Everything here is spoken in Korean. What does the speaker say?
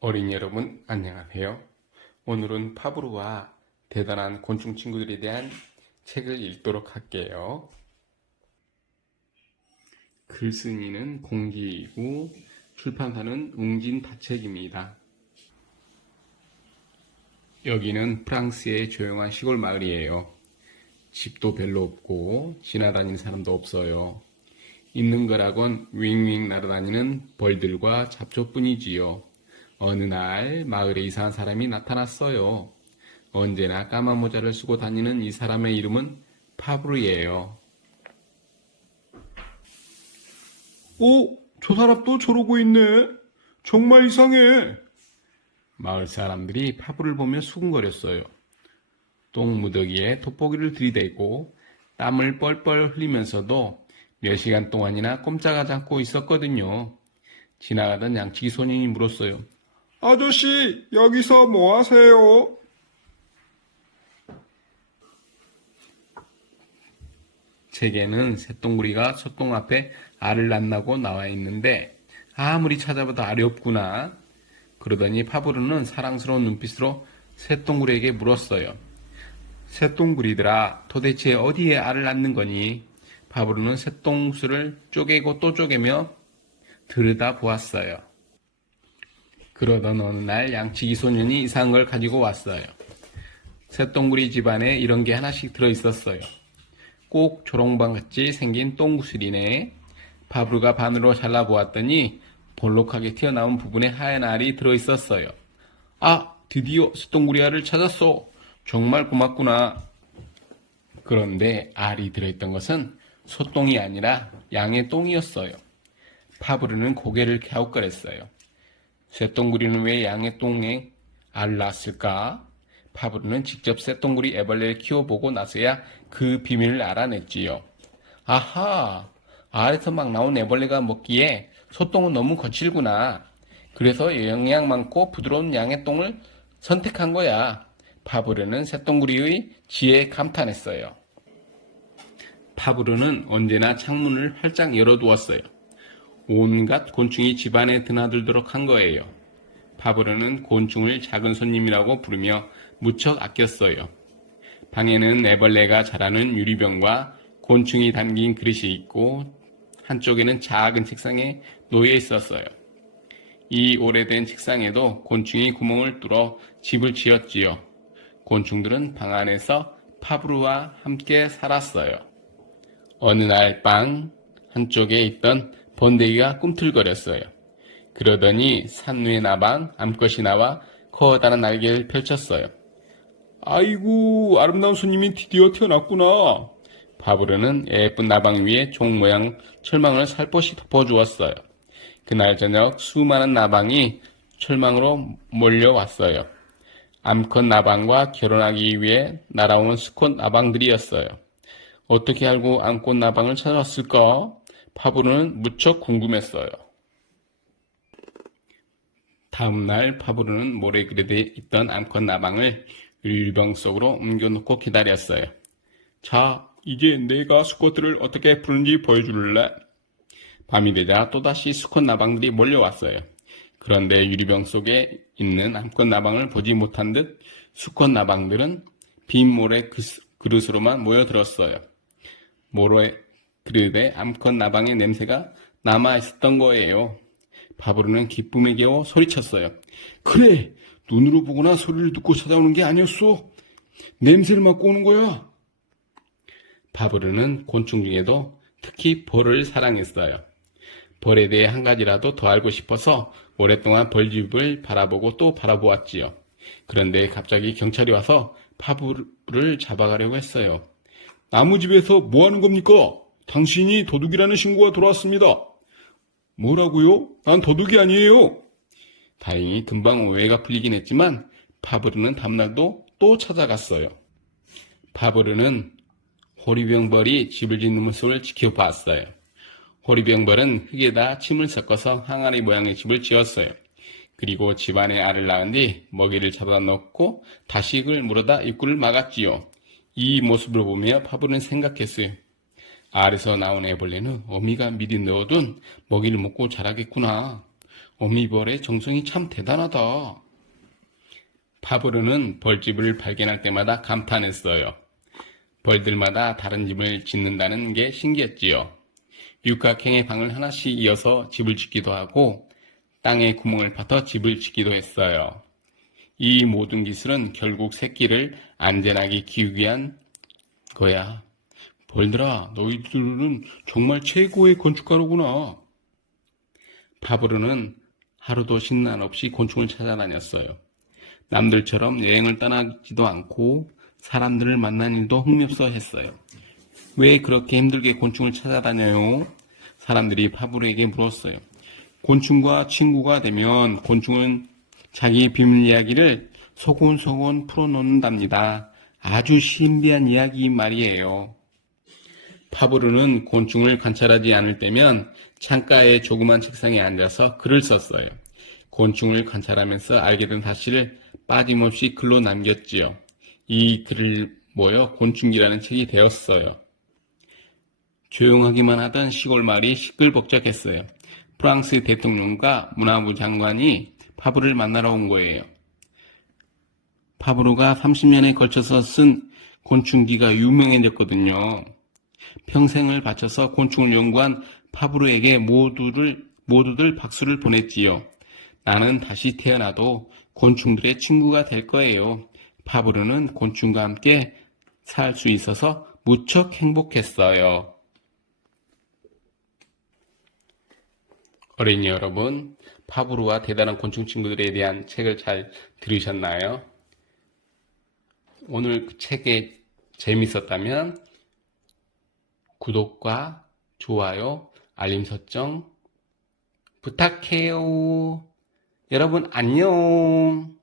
어린이 여러분 안녕하세요. 오늘은 파브르와 대단한 곤충 친구들에 대한 책을 읽도록 할게요. 글쓴이는 공지이고 출판사는 웅진다책입니다. 여기는 프랑스의 조용한 시골 마을이에요. 집도 별로 없고 지나다니는 사람도 없어요. 있는 거라곤 윙윙 날아다니는 벌들과 잡초뿐이지요. 어느 날 마을에 이상한 사람이 나타났어요. 언제나 까만 모자를 쓰고 다니는 이 사람의 이름은 파브르예요. 저 사람 또 저러고 있네. 정말 이상해. 마을 사람들이 파브르를 보며 수군거렸어요. 똥무더기에 돋보기를 들이대고 땀을 뻘뻘 흘리면서도 몇 시간 동안이나 꼼짝하지 않고 있었거든요. 지나가던 양치기 소년이 물었어요. 아저씨, 여기서 뭐 하세요? 책에는 새똥구리가 솥똥 앞에 알을 낳는다고 나와 있는데 아무리 찾아봐도 알이 없구나. 그러더니 파브르는 사랑스러운 눈빛으로 새똥구리에게 물었어요. 새똥구리들아, 도대체 어디에 알을 낳는 거니? 파브르는 새똥술을 쪼개고 또 쪼개며 들여다보았어요. 그러던 어느 날 양치기 소년이 이상한 걸 가지고 왔어요. 새똥구리 집안에 이런 게 하나씩 들어있었어요. 꼭 조롱방같이 생긴 똥구슬이네. 파브르가 반으로 잘라보았더니 볼록하게 튀어나온 부분에 하얀 알이 들어있었어요. 아, 드디어 새똥구리 알을 찾았어. 정말 고맙구나. 그런데 알이 들어있던 것은 소똥이 아니라 양의 똥이었어요. 파브르는 고개를 갸웃거렸어요. 새똥구리는 왜 양의 똥에 알을 낳았을까? 파브르는 직접 새똥구리 애벌레를 키워보고 나서야 그 비밀을 알아냈지요. 아하! 알에서 막 나온 애벌레가 먹기에 소똥은 너무 거칠구나. 그래서 영양 많고 부드러운 양의 똥을 선택한 거야. 파브르는 새똥구리의 지혜에 감탄했어요. 파브르는 언제나 창문을 활짝 열어두었어요. 온갖 곤충이 집안에 드나들도록 한 거예요. 파브르는 곤충을 작은 손님이라고 부르며 무척 아꼈어요. 방에는 애벌레가 자라는 유리병과 곤충이 담긴 그릇이 있고 한쪽에는 작은 책상에 놓여 있었어요. 이 오래된 책상에도 곤충이 구멍을 뚫어 집을 지었지요. 곤충들은 방 안에서 파브르와 함께 살았어요. 어느 날 밤 한쪽에 있던 번데기가 꿈틀거렸어요. 그러더니 산 위의 나방 암컷이 나와 커다란 날개를 펼쳤어요. 아이고, 아름다운 손님이 드디어 태어났구나. 파브르는 예쁜 나방 위에 종 모양 철망을 살포시 덮어주었어요. 그날 저녁 수많은 나방이 철망으로 몰려왔어요. 암컷 나방과 결혼하기 위해 날아온 수컷 나방들이었어요. 어떻게 알고 암컷 나방을 찾아왔을까? 파브르는 무척 궁금했어요. 다음날 파브르는 모래그릇에 있던 암컷 나방을 유리병 속으로 옮겨놓고 기다렸어요. 자, 이제 내가 수컷들을 어떻게 푸는지 보여줄래? 밤이 되자 또다시 수컷 나방들이 몰려왔어요. 그런데 유리병 속에 있는 암컷 나방을 보지 못한 듯 수컷 나방들은 빈 모래 그릇으로만 모여들었어요. 모래 그릇에 암컷 나방의 냄새가 남아있었던 거예요. 파브르는 기쁨에 겨워 소리쳤어요. 그래! 눈으로 보거나 소리를 듣고 찾아오는 게 아니었어. 냄새를 맡고 오는 거야. 파브르는 곤충 중에도 특히 벌을 사랑했어요. 벌에 대해 한 가지라도 더 알고 싶어서 오랫동안 벌집을 바라보고 또 바라보았지요. 그런데 갑자기 경찰이 와서 파브르를 잡아가려고 했어요. 나무집에서 뭐 하는 겁니까? 당신이 도둑이라는 신고가 들어왔습니다. 뭐라고요? 난 도둑이 아니에요. 다행히 금방 오해가 풀리긴 했지만 파브르는 다음날도 또 찾아갔어요. 파브르는 호리병벌이 집을 짓는 모습을 지켜봤어요. 호리병벌은 흙에다 침을 섞어서 항아리 모양의 집을 지었어요. 그리고 집안에 알을 낳은 뒤 먹이를 잡아 넣고 다시 흙을 물어다 입구를 막았지요. 이 모습을 보며 파브르는 생각했어요. 알에서 나온 애벌레는 어미가 미리 넣어둔 먹이를 먹고 자라겠구나. 어미벌의 정성이 참 대단하다. 파브르는 벌집을 발견할 때마다 감탄했어요. 벌들마다 다른 집을 짓는다는 게 신기했지요. 육각형의 방을 하나씩 이어서 집을 짓기도 하고 땅에 구멍을 파서 집을 짓기도 했어요. 이 모든 기술은 결국 새끼를 안전하게 키우기 위한 거야. 벌들아, 너희들은 정말 최고의 건축가로구나. 파브르는 하루도 신난 없이 곤충을 찾아다녔어요. 남들처럼 여행을 떠나지도 않고 사람들을 만난 일도 흠없어 했어요. 왜 그렇게 힘들게 곤충을 찾아다녀요? 사람들이 파브르에게 물었어요. 곤충과 친구가 되면 곤충은 자기 비밀 이야기를 소곤소곤 풀어놓는답니다. 아주 신비한 이야기 말이에요. 파브르는 곤충을 관찰하지 않을 때면 창가의 조그만 책상에 앉아서 글을 썼어요. 곤충을 관찰하면서 알게 된 사실을 빠짐없이 글로 남겼지요. 이 글을 모여 곤충기라는 책이 되었어요. 조용하기만 하던 시골 마을이 시끌벅적했어요. 프랑스 대통령과 문화부 장관이 파브르를 만나러 온 거예요. 파브르가 30년에 걸쳐서 쓴 곤충기가 유명해졌거든요. 평생을 바쳐서 곤충을 연구한 파브르에게 모두들 박수를 보냈지요. 나는 다시 태어나도 곤충들의 친구가 될 거예요. 파브르는 곤충과 함께 살 수 있어서 무척 행복했어요. 어린이 여러분, 파브르와 대단한 곤충 친구들에 대한 책을 잘 들으셨나요? 오늘 그 책이 재밌었다면 구독과 좋아요, 알림 설정 부탁해요. 여러분 안녕.